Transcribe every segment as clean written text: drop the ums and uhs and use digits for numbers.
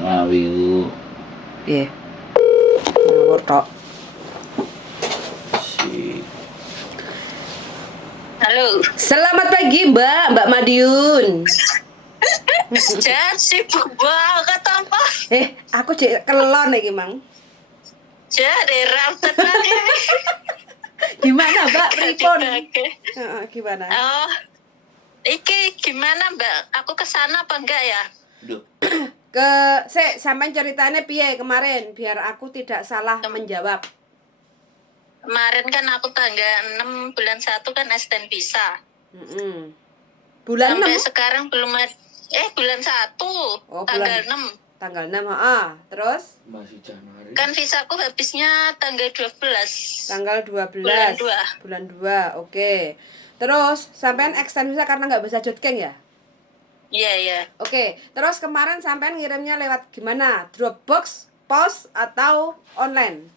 Ngawiu. Piye? Ngawur tok. Si. Halo. Selamat pagi, Mbak Madiun. Jan sibuk banget apa? Aku cek kelon iki, Mang. Jan rampet lagi. Gimana, Mbak? Pripun? Gimana? Oh. Iki gimana, Mbak? Aku kesana apa enggak ya? Duh. Sampean ceritanya piye kemarin biar aku tidak salah menjawab. Kemarin kan aku tanggal 6 bulan 1 kan STN visa. Bulan Sampai 6? sekarang belum ada. Bulan 1. Tanggal 6. Tanggal 6, Terus? Masih Januari. Kan visaku habisnya tanggal 12. Tanggal 12. Bulan 2, oke. Terus sampean extend visa karena nggak bisa jotkeng ya? Iya. Oke, terus kemarin sampean ngirimnya lewat gimana? Dropbox, pos, atau online?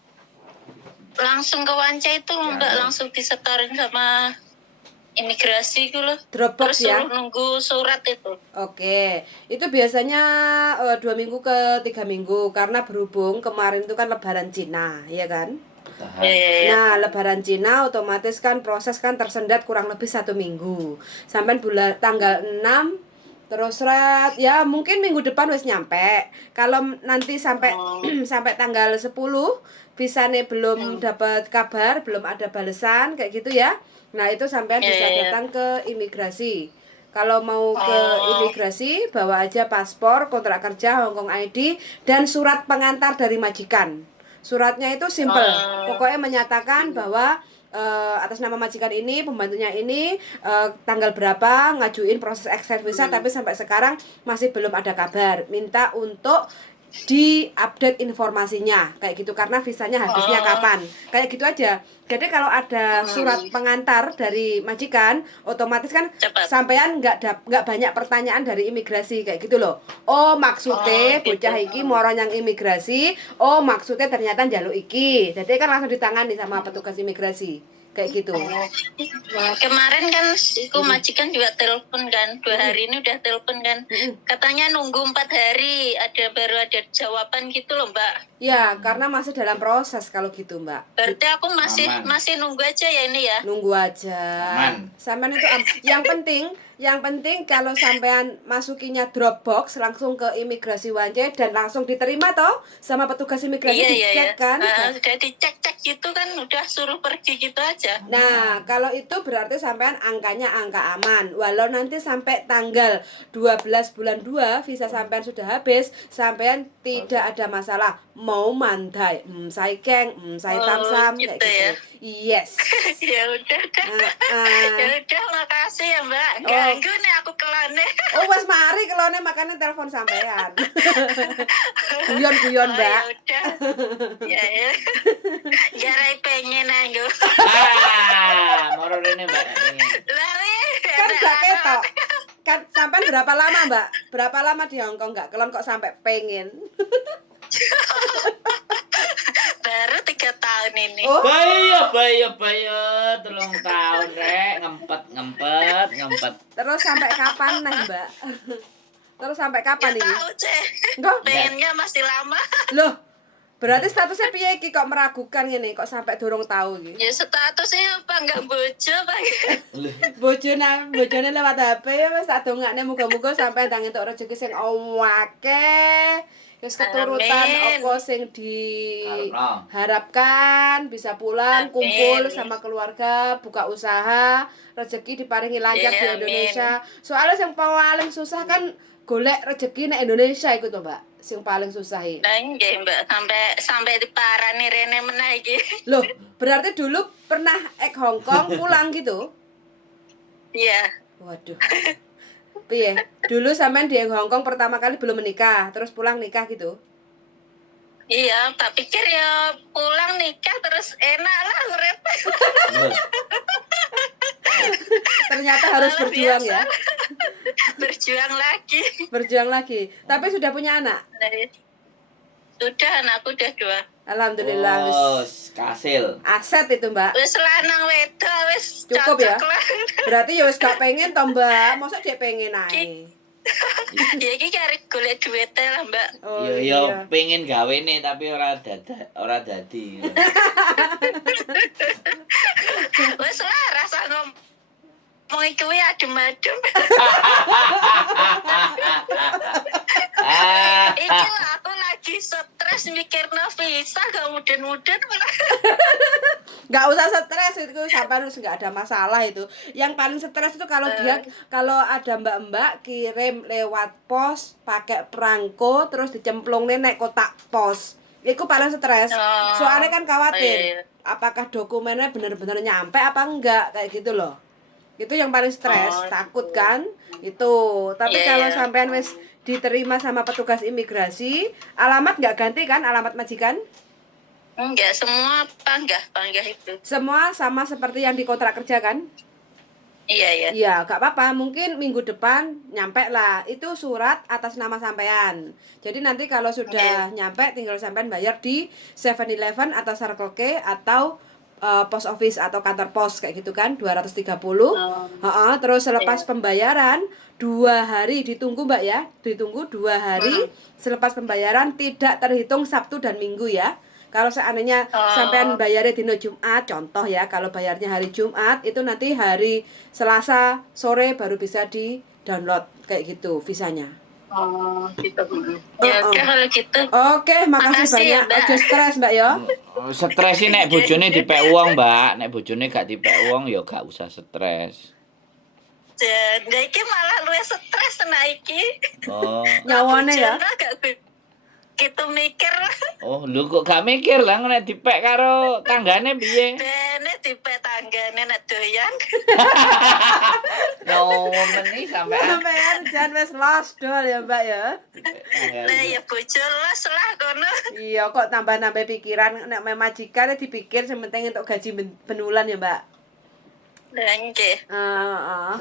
Langsung ke Wanca itu, Ya, Mbak, langsung disetorin sama imigrasi gitu loh. Dropbox. Terus ya? nunggu surat itu. Oke, itu biasanya 2 minggu ke 3 minggu karena berhubung kemarin itu kan Lebaran Cina, ya kan? Nah, Lebaran Cina otomatis kan proses kan tersendat kurang lebih 1 minggu. Sampai bulan tanggal 6 terus surat ya mungkin minggu depan wis nyampe. Kalau nanti sampai sampai tanggal 10 visane belum dapat kabar, belum ada balasan kayak gitu ya. Nah, itu sampean bisa datang ke imigrasi. Kalau mau ke imigrasi, bawa aja paspor, kontrak kerja, Hongkong ID, dan surat pengantar dari majikan. Suratnya itu simple, pokoknya menyatakan bahwa atas nama majikan ini, pembantunya ini, tanggal berapa ngajuin proses extend visa, tapi sampai sekarang masih belum ada kabar. Minta untuk di-update informasinya kayak gitu karena visanya habisnya kapan. Kayak gitu aja. Jadi kalau ada surat pengantar dari majikan, otomatis kan sampean nggak banyak pertanyaan dari imigrasi kayak gitu loh. Oh, maksudnya bocah iki moro yang imigrasi. Oh, maksudnya ternyata njaluk iki. Jadi kan langsung ditangani sama petugas imigrasi. Kayak gitu. Kemarin kan aku majikan juga telepon kan, 2 hari ini udah telepon kan, katanya nunggu 4 hari baru ada jawaban gitu loh, Mbak. Ya, karena masih dalam proses kalau gitu, Mbak. Berarti aku masih nunggu aja ya ini ya. Nunggu aja. Sampean itu yang penting kalau sampean masukinya Dropbox langsung ke imigrasi Wanca dan langsung diterima toh sama petugas imigrasi dicek kan. Udah dicek gitu kan, udah suruh pergi gitu aja. Nah, kalau itu berarti sampean angkanya angka aman. Walau nanti sampai tanggal 12 bulan 2 visa sampean sudah habis, sampean tidak ada masalah. Mau mandai, saya keng, saya tamsam gitu kayak gitu. Ya? Yes. Ya udah. Ya udah, makasih ya, Mbak. Ganggu nih aku kelone. Oh, wes mari kelone makanya telepon sampean. Guyon, Mbak. Ya udah. Ya. Jarai pengen aku. Moro rene, Mbak. Kan gak ketok. Kan sampean berapa lama, Mbak? Berapa lama di Hongkong nggak kelon kok sampai pengen? Baru 3 tahun ini. Oh. Bayo, 3 tahun rek, ngempet. Terus sampai kapan nih, Mbak? Terus sampai kapan ini? Tahu, Cek. Enggak. Pengennya masih lama. Loh. Berarti statusnya piye iki kok meragukan ngene kok sampai durung tahu iki? Ya statusnya apa enggak bojo, Pak. Bojone lewat HP ya wis tak dongakne muga-muga sampai ndang entuk rezeki sing akeh. Wis keturutan apa sing diharapkan, bisa pulang kumpul sama keluarga, buka usaha, rezeki diparingi lancar di Indonesia. Soalnya yang paling susah kan golek rezeki nek Indonesia iku to, Mbak. Sing paling susah iki. Lah nggih, Mbak, sampai diparani rene meneh iki. Loh, berarti dulu pernah Hongkong pulang gitu? Iya. Waduh. Piye? Dulu sampean di Hongkong pertama kali belum menikah, terus pulang nikah gitu? Iya, tak pikir ya pulang nikah terus enak lah urip. Ternyata harus berjuang ya. Berjuang lagi. Tapi sudah punya anak? Sudah, anakku udah 2. Alhamdulillah. Kasil. Aset itu, Mbak. Wis lanang wedok wis cukup ya. Lah. Berarti ya wis gak pengen toh, Mbak. Mosok dia pengen ae. Ya iki karek golek duit lah, Mbak. Oh, Yo iya. pengen gawe nih tapi ora dadi. Wes lah rasa ngomong kuwi adem-adem. Iki lah aku lagi stres mikirno visa gak muden-muden malah. Nggak usah stres itu, sampai harus nggak ada masalah itu. Yang paling stres itu kalau kalau ada mbak-mbak kirim lewat pos pakai perangko terus dicemplung naik kotak pos, itu paling stres. Soalnya kan khawatir apakah dokumennya benar-benar nyampe apa enggak, kayak gitu loh. Itu yang paling stres, takut kan itu. Tapi kalau sampean wis diterima sama petugas imigrasi, alamat nggak ganti kan, alamat majikan? Enggak, semua panggah itu. Semua sama seperti yang di kontrak kerja kan? Iya. Iya, gak apa-apa. Mungkin minggu depan nyampe lah. Itu surat atas nama sampean. Jadi nanti kalau sudah nyampe, tinggal sampean bayar di 7-Eleven atau Circle K atau post office atau kantor pos kayak gitu kan, 230. Terus selepas pembayaran 2 hari ditunggu Mbak ya. Ditunggu 2 hari selepas pembayaran, tidak terhitung Sabtu dan Minggu ya. Kalau seandainya sampean bayarnya di Jumat, contoh ya, kalau bayarnya hari Jumat, itu nanti hari Selasa sore baru bisa di-download kayak gitu visanya. Oh, gitu. Ya oke kalau gitu. Oke, makasih banyak. Aja stres, Mbak ya. Stres sih nek bojone dipek uang, Mbak. Nek bojone gak dipek uang ya gak usah stres. Jadi iki malah luwih stres nek iki. Oh. Nyawane ya. Gitu mikir. Oh, lu kok gak mikir lah nek dipek karo tanggane piye? Dene dipek tanggane nek doyan. No, meni sampean. Sampean jan wis los dol ya, Mbak ya. Lah ya bojo los lah kono. Iya, kok tambah-tambah pikiran nek majikan dipikir sementing untuk gaji benulan ya, Mbak. Lah nggih. Heeh.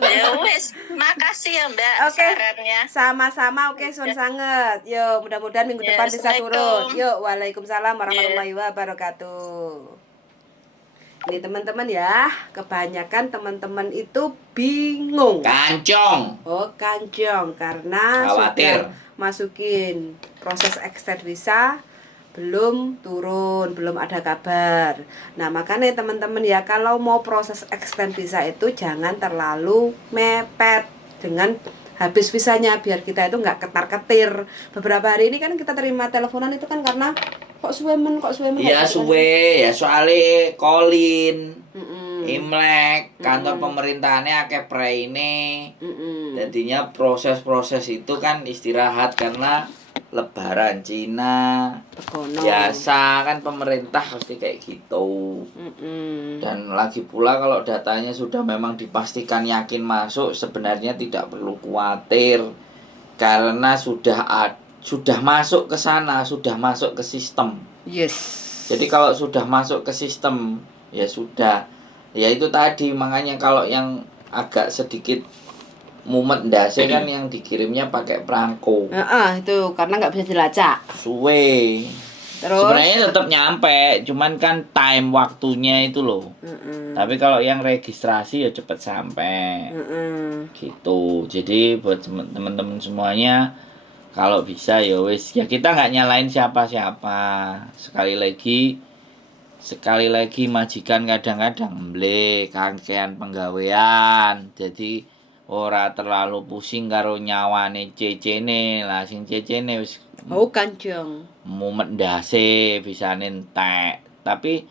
Ya wis, makasih ya Mbak sarannya. Sama-sama, oke, sun sanget. Yo, mudah-mudahan minggu depan bisa turun. Yuk, waalaikumsalam warahmatullahi wabarakatuh. Ini teman-teman ya, kebanyakan teman-teman itu bingung. Kancong. Oh, kancong karena Khawatir. sudah masukin proses extend visa belum turun, belum ada kabar. Nah, makanya teman-teman ya, kalau mau proses extend visa itu jangan terlalu mepet dengan habis visanya, biar kita itu nggak ketar-ketir. Beberapa hari ini kan kita terima teleponan itu kan karena kok suwe Iya suwe ya, soalnya Kolin Imlek, kantor Mm-mm. pemerintahannya akeh praine. Mm-mm. Jadinya proses-proses itu kan istirahat karena Lebaran Cina. Begono. Biasa kan pemerintah pasti kayak gitu. Mm-mm. Dan lagi pula kalau datanya sudah memang dipastikan yakin masuk, sebenarnya tidak perlu khawatir karena sudah masuk ke sana, sudah masuk ke sistem. Yes. Jadi kalau sudah masuk ke sistem ya sudah. Ya itu tadi, makanya kalau yang agak sedikit mumet ndase kan yang dikirimnya pakai perangko. Itu karena nggak bisa dilacak. Suwe. Terus Sebenarnya tetap nyampe, cuman kan time waktunya itu loh. Tapi kalau yang registrasi ya cepet sampai. Gitu. Jadi buat teman-teman semuanya, kalau bisa ya wis, ya kita nggak nyalain siapa-siapa. Sekali lagi majikan kadang-kadang mble kangkean penggawean. Jadi ora terlalu pusing karo nyawane cecene. Lah sing cecene wis kancong. mumet ndase visane entek. Tapi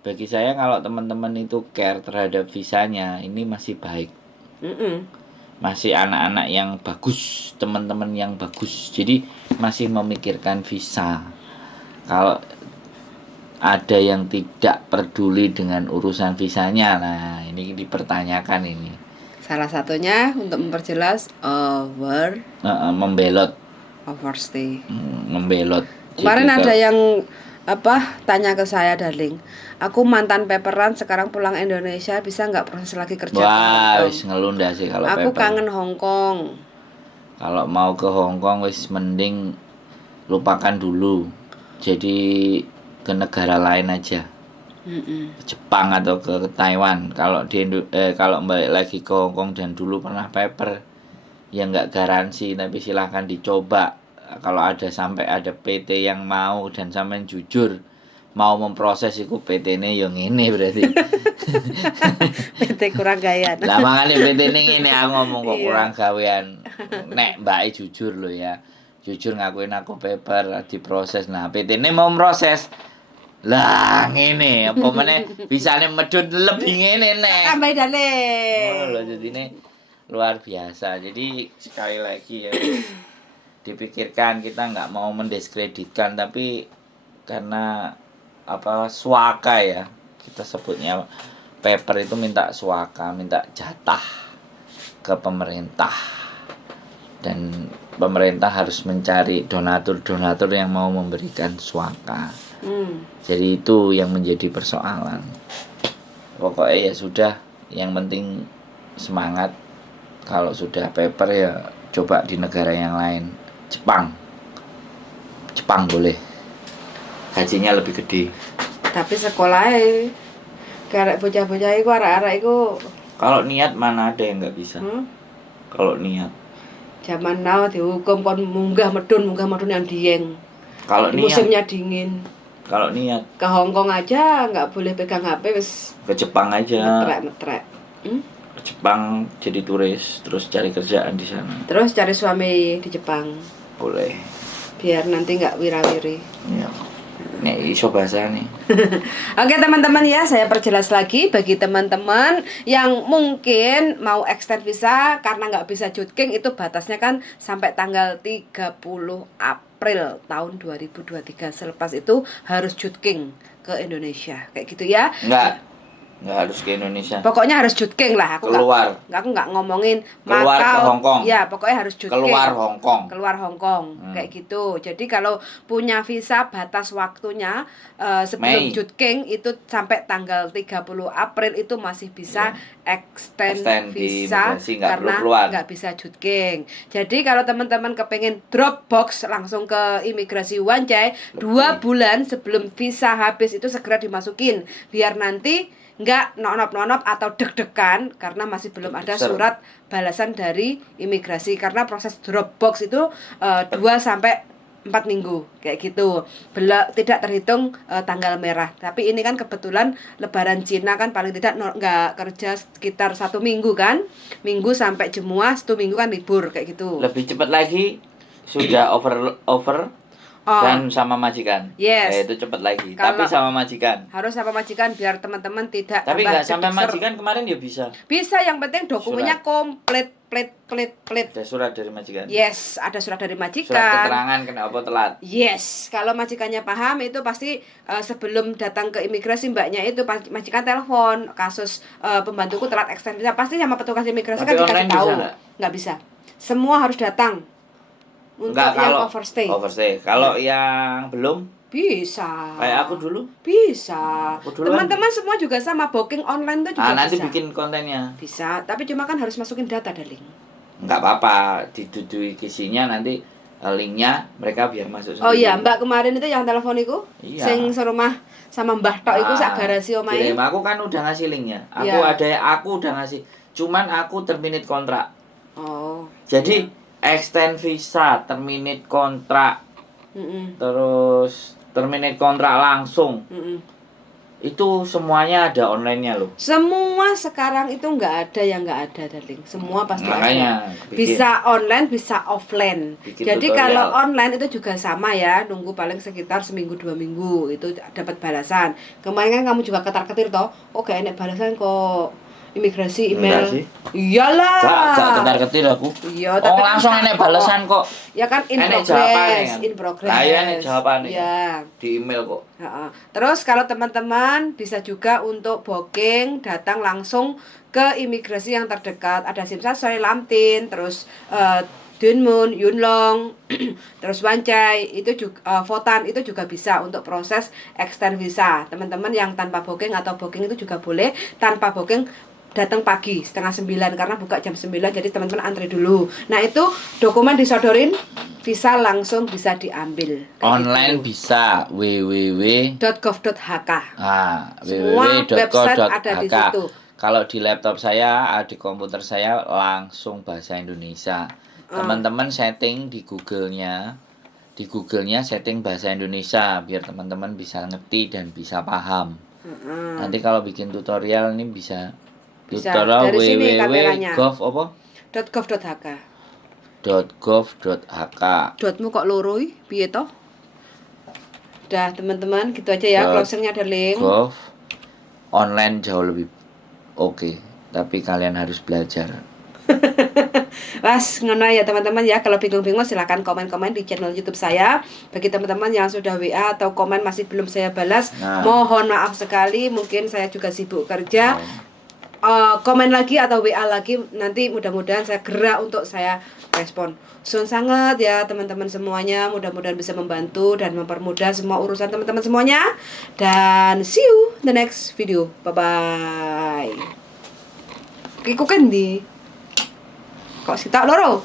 bagi saya kalau teman-teman itu care terhadap visanya, ini masih baik. Masih anak-anak yang bagus, teman-teman yang bagus. Jadi masih memikirkan visa. Kalau ada yang tidak peduli dengan urusan visanya, nah ini dipertanyakan ini. Salah satunya untuk memperjelas Membelot. overstay. Membelot. Kemarin Jadi ada yang tanya ke saya, darling, aku mantan paperan sekarang pulang Indonesia, bisa nggak proses lagi kerja? Wah, wis ngelunda sih kalau aku paper. kangen Hong Kong. Kalau mau ke Hong Kong wis mending lupakan dulu. Jadi ke negara lain aja. Ke Jepang atau ke Taiwan. Kalau kalau balik lagi ke Hong Kong dan dulu pernah paper, ya nggak garansi, tapi silahkan dicoba. Kalau ada sampai ada PT yang mau dan sampai jujur mau memproses itu PT-ne yang ini berarti. PT kurang gaya. Lah makanya PT-ne ini aku ngomong kok Iya. kurang gawean. Nek mbake jujur loh ya. Jujur ngakuin aku paper diproses. Nah, PT-ne mau proses. Lah ngene apa meneh bisane medhot lebih ngene nek. Tambah dale. Oh lho jadine luar biasa. Jadi sekali lagi ya dipikirkan, kita nggak mau mendiskreditkan, tapi karena apa swaka ya, kita sebutnya paper itu minta swaka, minta jatah ke pemerintah, dan pemerintah harus mencari donatur yang mau memberikan swaka. Jadi itu yang menjadi persoalan. Pokoknya ya sudah, yang penting semangat. Kalau sudah paper ya coba di negara yang lain. Jepang boleh, gajinya lebih gede. Tapi sekolahnya karek bocah-bocah iku arek-arek iku Kalau niat mana ada yang nggak bisa. Kalau niat. zaman now dihukum kon munggah medun yang dieng. Kalau niat. Musimnya dingin. Kalau niat. Ke Hongkong aja nggak boleh pegang HP wis Ke Jepang aja. metrek. Ke Jepang jadi turis, terus cari kerjaan di sana. Terus cari suami di Jepang. Boleh. Biar nanti nggak wira-wiri. Ya. Nek iso bahasa nih. Oke teman-teman ya, saya perjelas lagi bagi teman-teman yang mungkin mau extend visa karena nggak bisa jutking, itu batasnya kan sampai tanggal 30 April tahun 2023. Selepas itu harus jutking ke Indonesia, kayak gitu ya. Nggak harus ke Indonesia. Pokoknya harus jutking lah. Aku nggak ngomongin keluar Makau, ke Hongkong. Ya, pokoknya harus jutking. Keluar Hongkong. Kayak gitu. Jadi kalau punya visa batas waktunya sebelum jutking itu sampai tanggal 30 April itu masih bisa extend visa karena nggak bisa jutking. Jadi kalau teman-teman kepengen drop box langsung ke imigrasi Wancai 2 bulan sebelum visa habis itu segera dimasukin biar nanti nggak nonop atau deg-degan karena masih belum ada surat balasan dari imigrasi, karena proses Dropbox itu 2 sampai 4 minggu kayak gitu. Tidak terhitung tanggal merah. Tapi ini kan kebetulan lebaran Cina kan paling tidak nggak kerja sekitar 1 minggu kan. Minggu sampai Jemuah 1 minggu kan libur kayak gitu. Lebih cepat lagi sudah over dan sama majikan. Yes. Itu cepat lagi. Tapi sama majikan. Harus sama majikan biar teman-teman tidak. Tapi nggak sampai majikan kemarin ya bisa. Bisa, yang penting dokumennya komplit, plit. Ada surat dari majikan. Yes, ada surat dari majikan. Surat keterangan kenapa telat. Yes, kalau majikannya paham itu pasti sebelum datang ke imigrasi mbaknya itu majikan telepon kasus pembantuku telat extend visa, pasti sama petugas imigrasi. Tapi kan dikasih tahu. Nggak bisa. Semua harus datang. Untuk yang overstay. Kalau yang belum bisa. Kayak aku dulu. Bisa. Teman-teman semua juga sama, booking online tuh juga bisa. Nanti bikin kontennya. Bisa, tapi cuma kan harus masukin data, darling. Enggak apa-apa, didudui isinya nanti linknya mereka biar masuk sendiri. Oh iya, Mbak kemarin itu yang telefoniku, sing serumah sama Mbah Tok iku sak garasi omahe. Aku kan udah ngasih linknya. Aku udah ngasih. Cuman aku terminate kontrak. Oh. Jadi extend visa, terminate kontrak, terus terminate kontrak langsung. Itu semuanya ada online-nya loh. Semua sekarang itu nggak ada yang nggak ada, darling. Semua pasti makanya ada. Bisa online, bisa offline. Jadi kalau online itu juga sama ya, nunggu paling sekitar 1-2 minggu itu dapat balasan. Kemarin kan kamu juga ketar-ketir toh, gak enak balasan kok. Imigrasi email. Iyalah. Gak ketar-ketir aku. Iya, tapi langsung enak balasan kok. Ya kan in progress. Lah ya enak jawabannya. Ya. Di email kok. Terus kalau teman-teman bisa juga untuk booking datang langsung ke imigrasi yang terdekat. Ada Simsasoi, Lamtin, terus Dunmun, Yunlong, terus Wancai, itu juga Votan itu juga bisa untuk proses extend visa. Teman-teman yang tanpa booking atau booking itu juga boleh. Tanpa booking datang pagi 8:30 karena buka jam 9, jadi teman-teman antri dulu. Nah itu dokumen disodorin, visa langsung bisa diambil. Online gitu. Bisa www.gov.hk. Semua website ada di situ. Kalau di laptop saya, di komputer saya langsung bahasa Indonesia. Teman-teman setting di Google-nya. Di Google-nya setting bahasa Indonesia biar teman-teman bisa ngerti dan bisa paham. Nanti kalau bikin tutorial ini bisa tutorial www.gov apa? .gov.hk. .gov.hk. Dotmu kok loroi, piye toh? Udah teman-teman, gitu aja ya closingnya darling. Gov online jauh lebih oke, tapi kalian harus belajar. Mas, ngono ya teman-teman ya. Kalau bingung-bingung silakan komen-komen di channel YouTube saya. Bagi teman-teman yang sudah WA atau komen masih belum saya balas, mohon maaf sekali. Mungkin saya juga sibuk kerja. Komen lagi atau WA lagi, nanti mudah-mudahan saya gerak untuk saya respon. Sun sangat ya teman-teman semuanya, mudah-mudahan bisa membantu dan mempermudah semua urusan teman-teman semuanya. Dan see you the next video. Bye bye. Iku kan di kok sitak loro.